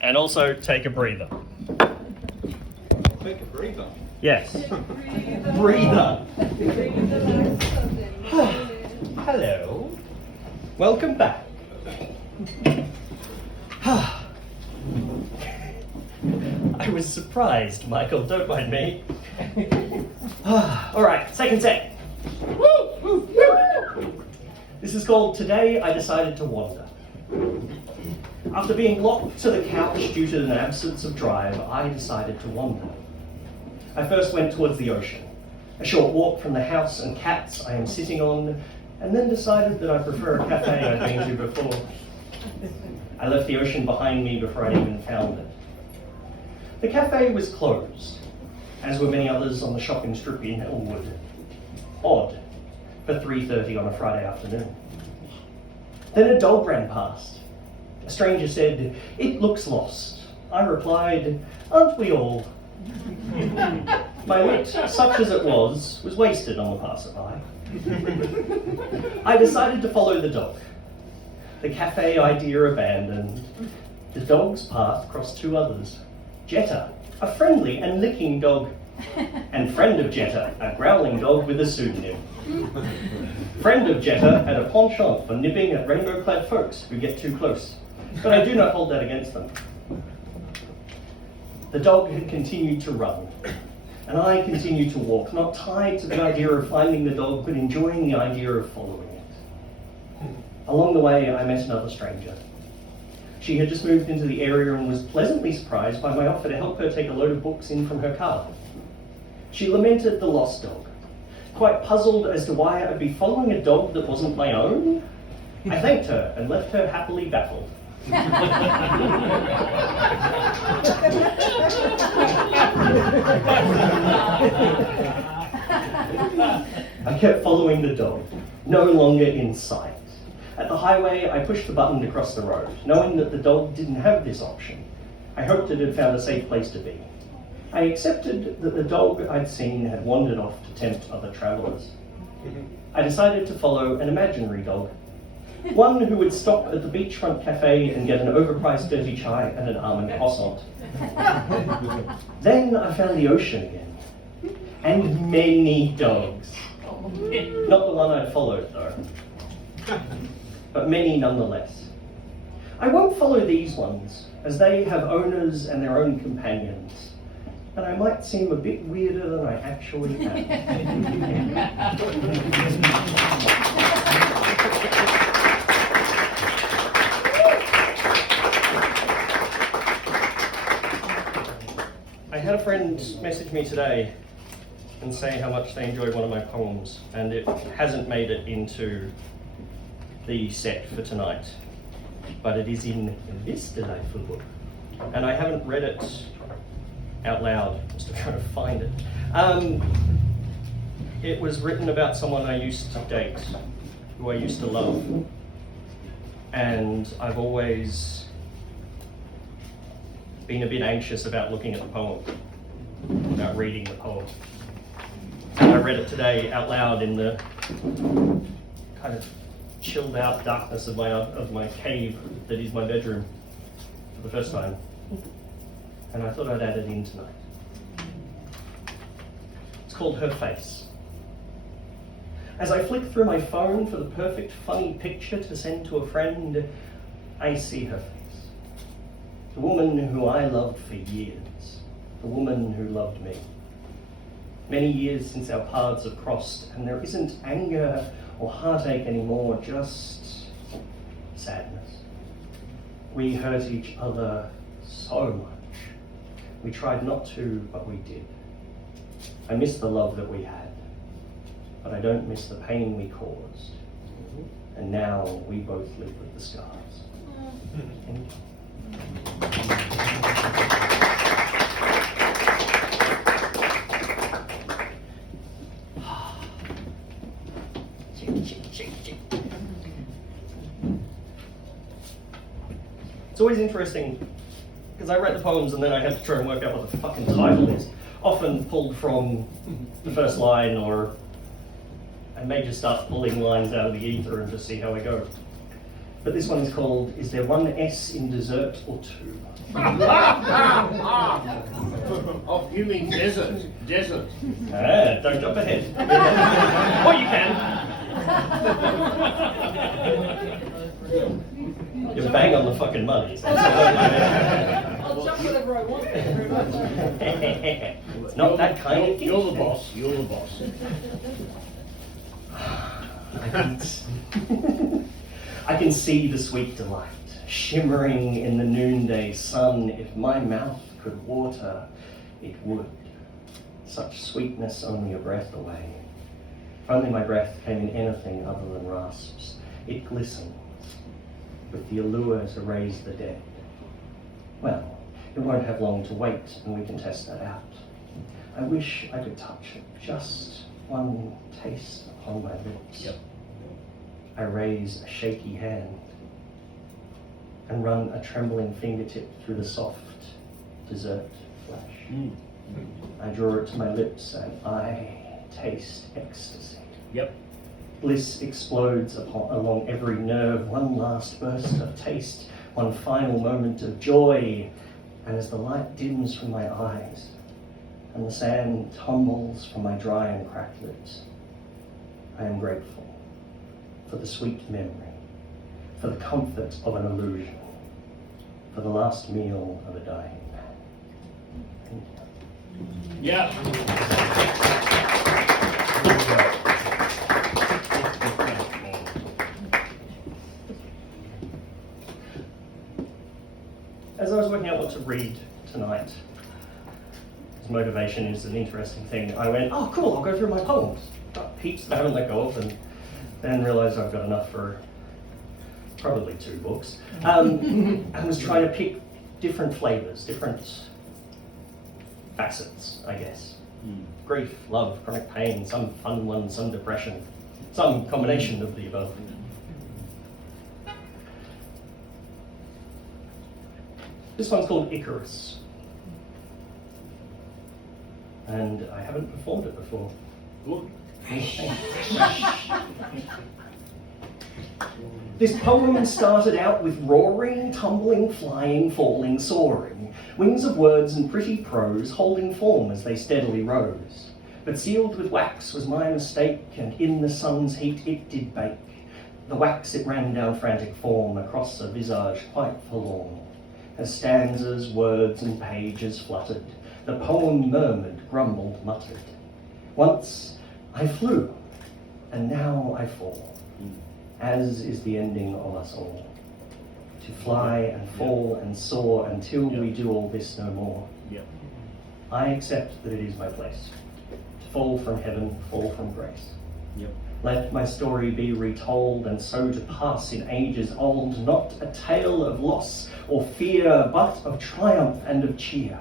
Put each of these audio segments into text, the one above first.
And also take a breather. Take a breather? Yes. Breather. Hello. Welcome back. I was surprised, Michael. Don't mind me. All right, second set. This is called Today I Decided to Wander. After being locked to the couch due to an absence of drive, I decided to wander. I first went towards the ocean, a short walk from the house and cats I am sitting on, and then decided that I prefer a cafe I'd been to before. I left the ocean behind me before I'd even found it. The cafe was closed, as were many others on the shopping strip in Elwood. Odd, for 3:30 on a Friday afternoon. Then a dog ran past. A stranger said, "It looks lost." I replied, "Aren't we all?" My wit, such as it was wasted on the passerby. I decided to follow the dog. The cafe idea abandoned. The dog's path crossed two others. Jetta, a friendly and licking dog, and friend of Jetta, a growling dog with a pseudonym. Friend of Jetta had a penchant for nipping at rainbow-clad folks who get too close, but I do not hold that against them. The dog had continued to run, and I continued to walk, not tied to the idea of finding the dog, but enjoying the idea of following it. Along the way, I met another stranger. She had just moved into the area and was pleasantly surprised by my offer to help her take a load of books in from her car. She lamented the lost dog. Quite puzzled as to why I'd be following a dog that wasn't my own, I thanked her and left her happily baffled. I kept following the dog, no longer in sight. At the highway, I pushed the button to cross the road, knowing that the dog didn't have this option. I hoped it had found a safe place to be. I accepted that the dog I'd seen had wandered off to tempt other travellers. I decided to follow an imaginary dog, one who would stop at the beachfront cafe and get an overpriced dirty chai and an almond croissant. Then I found the ocean again, and many dogs. Not the one I'd followed, though, but many nonetheless. I won't follow these ones, as they have owners and their own companions, and I might seem a bit weirder than I actually am. I had a friend message me today and say how much they enjoyed one of my poems, and it hasn't made it into the set for tonight, but it is in this delightful book, and I haven't read it out loud, just to try to find it. It was written about someone I used to date, who I used to love, and I've always been a bit anxious about looking at the poem, about reading the poem. And I read it today out loud in the kind of chilled out darkness of my cave that is my bedroom for the first time. And I thought I'd add it in tonight. It's called Her Face. As I flick through my phone for the perfect funny picture to send to a friend, I see her face. The woman who I loved for years. The woman who loved me. Many years since our paths have crossed, and there isn't anger or heartache anymore, just sadness. We hurt each other so much. We tried not to, but we did. I miss the love that we had, but I don't miss the pain we caused. And now we both live with the scars. It's always interesting, because I read the poems and then I had to try and work out what the fucking title is. Often pulled from the first line, or I may just start pulling lines out of the ether and just see how I go. But this one is called, Is There One S in Dessert or Two? Oh, you mean desert. Desert. Ah, don't jump ahead. Or you can. You're bang on the fucking money. I'll jump whatever I want. Thank you very much. It's not that kind of gift. You're the boss. You're the boss. I can see the sweet delight shimmering in the noonday sun. If my mouth could water, it would. Such sweetness only a breath away. If only my breath came in anything other than rasps. It glistens with the allure to raise the dead. Well, it won't have long to wait and we can test that out. I wish I could touch it, just one taste upon my lips. Yep. I raise a shaky hand and run a trembling fingertip through the soft dessert flesh. I draw it to my lips and I taste ecstasy. Yep. Bliss explodes along every nerve, one last burst of taste, one final moment of joy. And as the light dims from my eyes and the sand tumbles from my dry and cracked lips, I am grateful for the sweet memory, for the comfort of an illusion, for the last meal of a dying man. Thank you. Yeah. As I was working out what to read tonight, as motivation is an interesting thing, I went, oh cool, I'll go through my poems. Got heaps that I haven't let go of, and then realised I've got enough for probably 2 books. I was trying to pick different flavours, different facets, I guess. Grief, love, chronic pain, some fun ones, some depression, some combination of the above. This one's called Icarus. And I haven't performed it before. Good. This poem started out with roaring, tumbling, flying, falling, soaring, wings of words and pretty prose holding form as they steadily rose. But sealed with wax was my mistake, and in the sun's heat it did bake. The wax it ran down frantic form across a visage quite forlorn. As stanzas, words and pages fluttered, the poem murmured, grumbled, muttered. Once I flew, and now I fall, as is the ending of us all. To fly and fall and soar until we do all this no more. Yep. I accept that it is my place, to fall from heaven, fall from grace. Yep. Let my story be retold, and so to pass in ages old, not a tale of loss or fear, but of triumph and of cheer.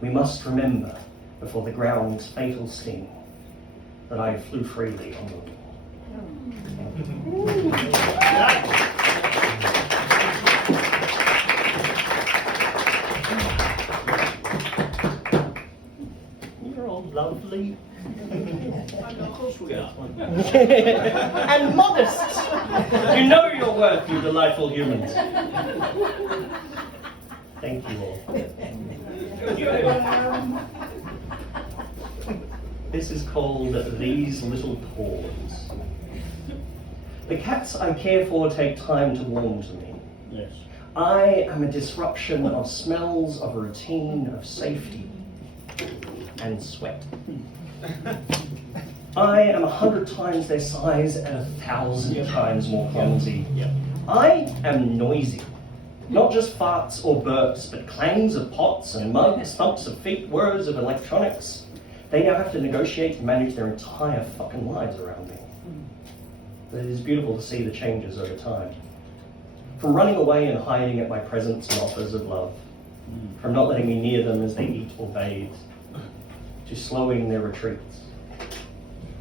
We must remember, before the ground's fatal sting, that I flew freely on the wing. You're all lovely. Of course we are. And modest. You know your worth, you delightful humans. Thank you all. This is called These Little Paws. The cats I care for take time to warm to me. Yes. I am a disruption of smells, of routine, of safety, and sweat. I am 100 times their size and 1,000 times more clumsy. Yep. I am noisy. Not just farts or burps, but clangs of pots and mugs, thumps of feet, whirs of electronics. They now have to negotiate and manage their entire fucking lives around me. But it is beautiful to see the changes over time. From running away and hiding at my presence and offers of love, from not letting me near them as they eat or bathe, to slowing their retreats,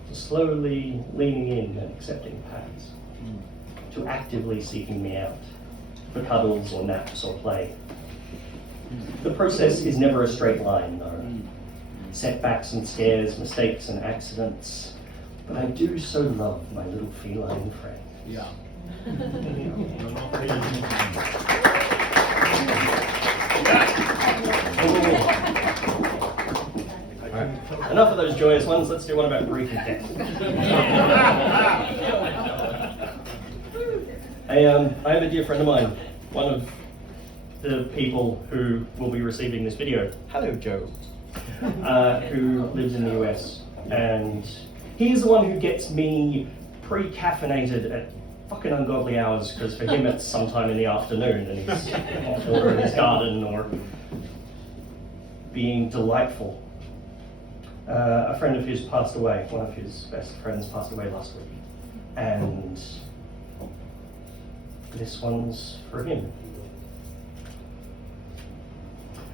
to slowly leaning in and accepting pats, to actively seeking me out for cuddles or naps or play. The process is never a straight line, though. Setbacks and scares, mistakes and accidents, but I do so love my little feline friend. Yeah. I'm not feeling Right. Enough of those joyous ones, let's do one about grief and death. I have a dear friend of mine, one of the people who will be receiving this video. Hello, Joe. Who lives in the US. And he's the one who gets me pre-caffeinated at fucking ungodly hours, because for him it's sometime in the afternoon and he's off watering his garden or being delightful. A friend of his passed away, one of his best friends passed away last week. And this one's for him.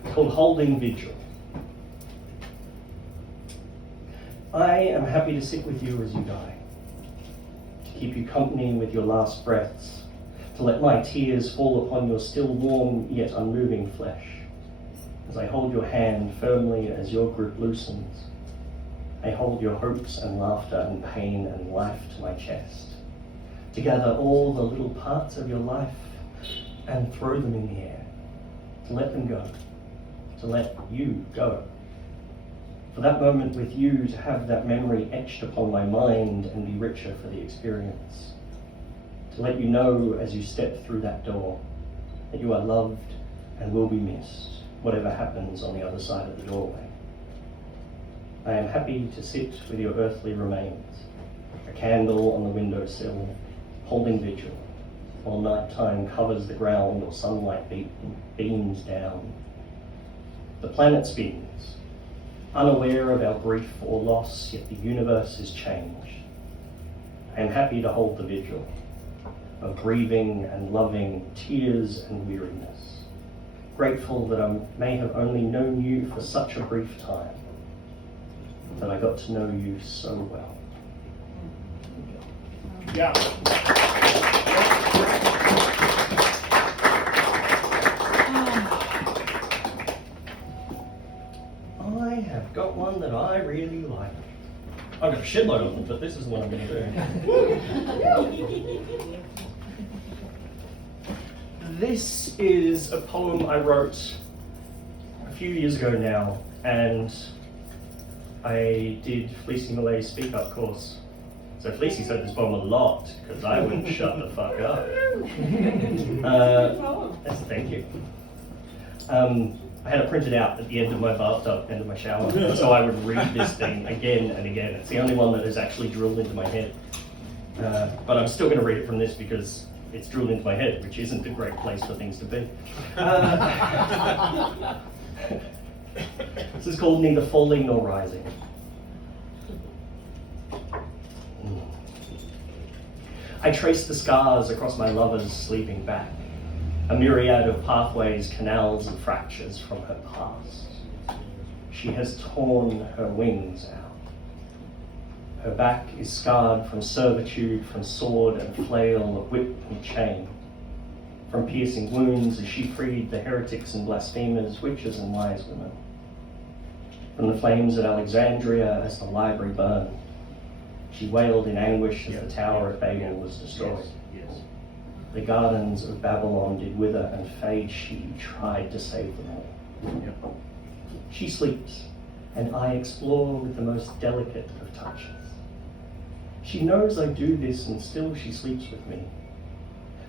It's called Holding Vigil. I am happy to sit with you as you die, to keep you company with your last breaths, to let my tears fall upon your still warm yet unmoving flesh, as I hold your hand firmly as your grip loosens. I hold your hopes and laughter and pain and life to my chest, to gather all the little parts of your life and throw them in the air, to let them go, to let you go. For that moment with you, to have that memory etched upon my mind and be richer for the experience. To let you know as you step through that door that you are loved and will be missed, whatever happens on the other side of the doorway. I am happy to sit with your earthly remains, a candle on the windowsill, holding vigil, while nighttime covers the ground or sunlight beams down. The planet spins, unaware of our grief or loss, yet the universe is changed. I am happy to hold the vigil of grieving and loving, tears and weariness. Grateful that I may have only known you for such a brief time, that I got to know you so well. Yeah. I have got one that I really like. I've got a shitload of them, but this is the one I'm going to do. This is a poem I wrote a few years ago now, and I did Fleecy Malay's Speak Up course. So Fleecy said this poem a lot, because I wouldn't shut the fuck up. Yes, thank you. I had it printed out at the end of my bathtub, end of my shower, so I would read this thing again and again. It's the only one that is actually drilled into my head. But I'm still going to read it from this because it's drilled into my head, which isn't a great place for things to be. This is called Neither Falling Nor Rising. I trace the scars across my lover's sleeping back, a myriad of pathways, canals, and fractures from her past. She has torn her wings out. Her back is scarred from servitude, from sword and flail, whip and chain. From piercing wounds as she freed the heretics and blasphemers, witches and wise women. From the flames at Alexandria as the library burned, she wailed in anguish as the tower at Babel was destroyed. Yes. The gardens of Babylon did wither and fade. She tried to save them all. Yep. She sleeps, and I explore with the most delicate of touches. She knows I do this, and still she sleeps with me.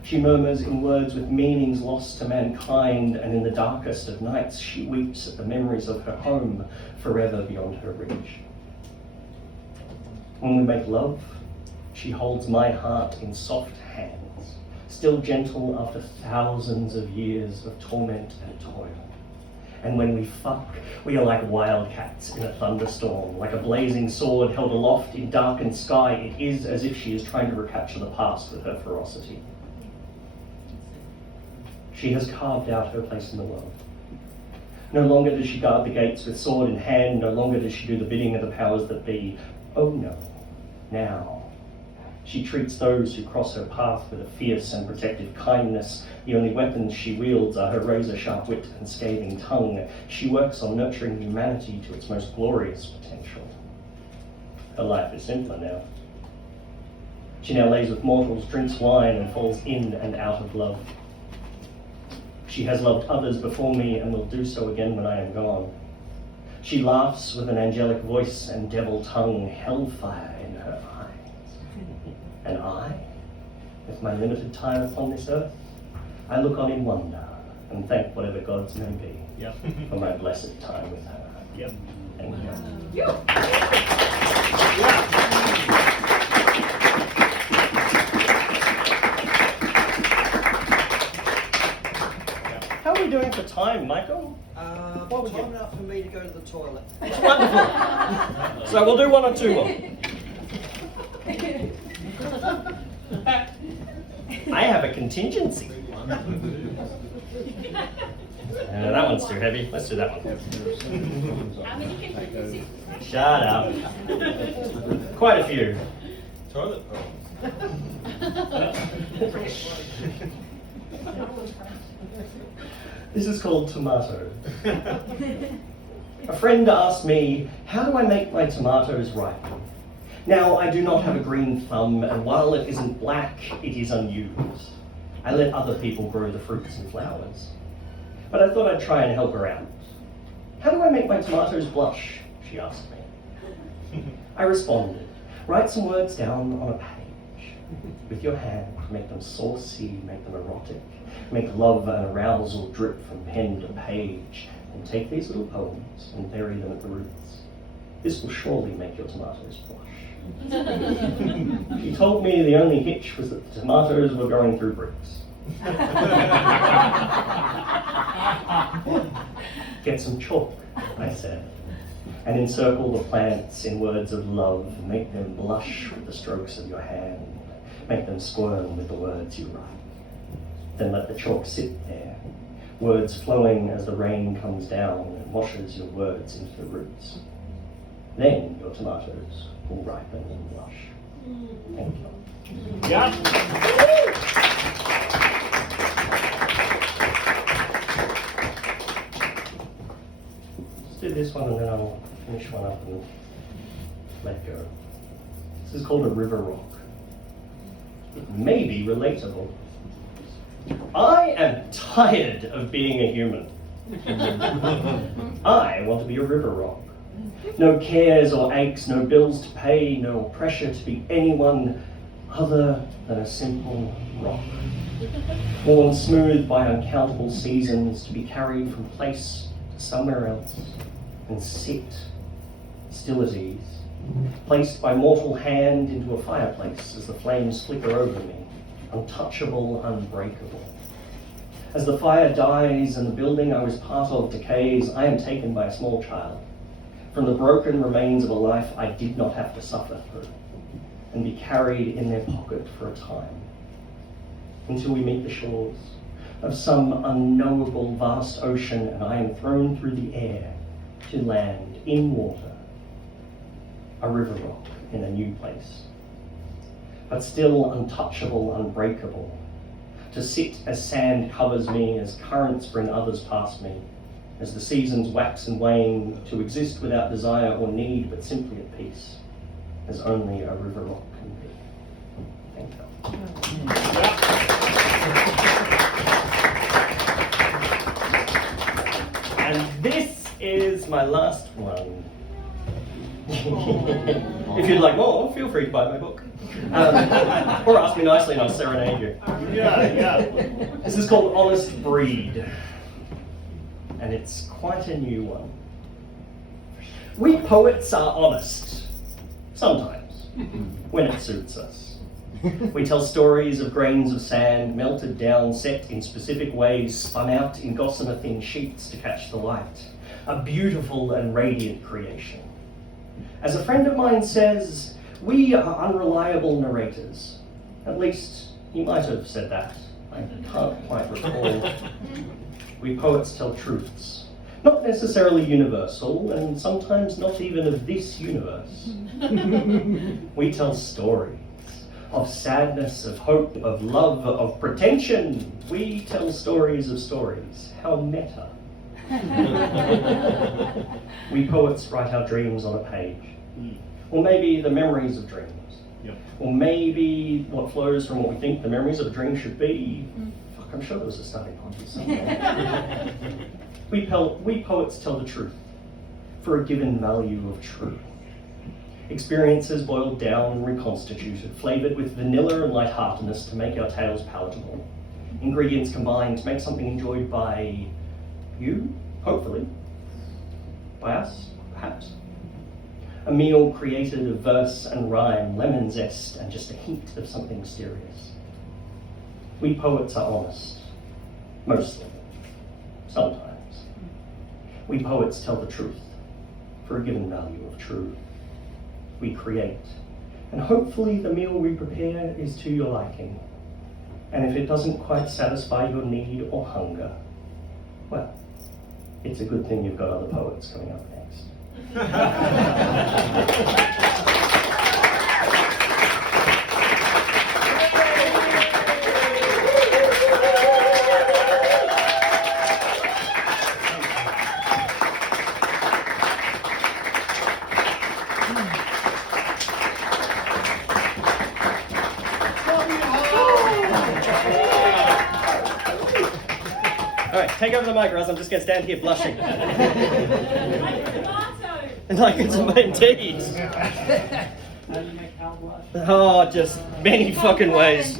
She murmurs in words with meanings lost to mankind, and in the darkest of nights she weeps at the memories of her home, forever beyond her reach. When we make love, she holds my heart in soft hands, still gentle after thousands of years of torment and toil. And when we fuck, we are like wildcats in a thunderstorm, like a blazing sword held aloft in darkened sky. It is as if she is trying to recapture the past with her ferocity. She has carved out her place in the world. No longer does she guard the gates with sword in hand, no longer does she do the bidding of the powers that be. Oh no, now she treats those who cross her path with a fierce and protective kindness. The only weapons she wields are her razor-sharp wit and scathing tongue. She works on nurturing humanity to its most glorious potential. Her life is simpler now. She now lays with mortals, drinks wine, and falls in and out of love. She has loved others before me and will do so again when I am gone. She laughs with an angelic voice and devil tongue, hellfire in her eyes. And I, with my limited time upon this earth, I look on in wonder and thank whatever gods may be for my blessed time with her. Yep. Thank you. How are we doing for time, Michael? What would Time you- enough for me to go to the toilet. Wonderful. So we'll do one or two more. I have a contingency. That one's too heavy. Let's do that one. How many contingencies? Shut up. Quite a few. Toilet This is called tomato. A friend asked me, how do I make my tomatoes ripen? Now, I do not have a green thumb, and while it isn't black, it is unused. I let other people grow the fruits and flowers. But I thought I'd try and help her out. How do I make my tomatoes blush? She asked me. I responded, write some words down on a page. With your hand, make them saucy, make them erotic, make love and arousal drip from pen to page, and take these little poems and bury them at the roots. This will surely make your tomatoes blush. She told me the only hitch was that the tomatoes were going through bricks. Get some chalk, I said, and encircle the plants in words of love. Make them blush with the strokes of your hand. Make them squirm with the words you write. Then let the chalk sit there, words flowing as the rain comes down and washes your words into the roots. Then your tomatoes will ripen and blush. Thank you. Yeah. Let's do this one and then I'll finish one up and let go. This is called a river rock. It may be relatable. I am tired of being a human. I want to be a river rock. No cares or aches, no bills to pay, no pressure to be anyone other than a simple rock. Worn smooth by uncountable seasons, to be carried from place to somewhere else and sit still at ease. Placed by mortal hand into a fireplace as the flames flicker over me, untouchable, unbreakable. As the fire dies and the building I was part of decays, I am taken by a small child from the broken remains of a life I did not have to suffer through, and be carried in their pocket for a time, until we meet the shores of some unknowable vast ocean, and I am thrown through the air to land in water, a river rock in a new place, but still untouchable, unbreakable, to sit as sand covers me, as currents bring others past me, as the seasons wax and wane, to exist without desire or need, but simply at peace, as only a river rock can be. Thank you. And this is my last one. If you'd like more, feel free to buy my book. Or ask me nicely and I'll serenade you. Yeah. This is called Honest Breed. And it's quite a new one. We poets are honest. Sometimes. When it suits us. We tell stories of grains of sand, melted down, set in specific ways, spun out in gossamer thin sheets to catch the light. A beautiful and radiant creation. As a friend of mine says, we are unreliable narrators. At least, he might have said that. I can't quite recall. We poets tell truths, not necessarily universal, and sometimes not even of this universe. We tell stories of sadness, of hope, of love, of pretension. We tell stories of stories. How meta. We poets write our dreams on a page. Or maybe the memories of dreams. Yep. Or maybe what flows from what we think the memories of a dream should be. Fuck, I'm sure there was a starting point here somewhere. we poets tell the truth for a given value of true. Experiences boiled down and reconstituted, flavoured with vanilla and lightheartedness to make our tales palatable. Ingredients combined to make something enjoyed by you, hopefully. By us, perhaps. A meal created of verse and rhyme, lemon zest, and just a hint of something mysterious. We poets are honest. Mostly. Sometimes. We poets tell the truth for a given value of true. We create. And hopefully the meal we prepare is to your liking. And if it doesn't quite satisfy your need or hunger, well, it's a good thing you've got other poets coming up next. All right, take over the mic, or else I'm just going to stand here blushing. Like it's indeed. How do you make Hal blush? Oh, just many fucking ways.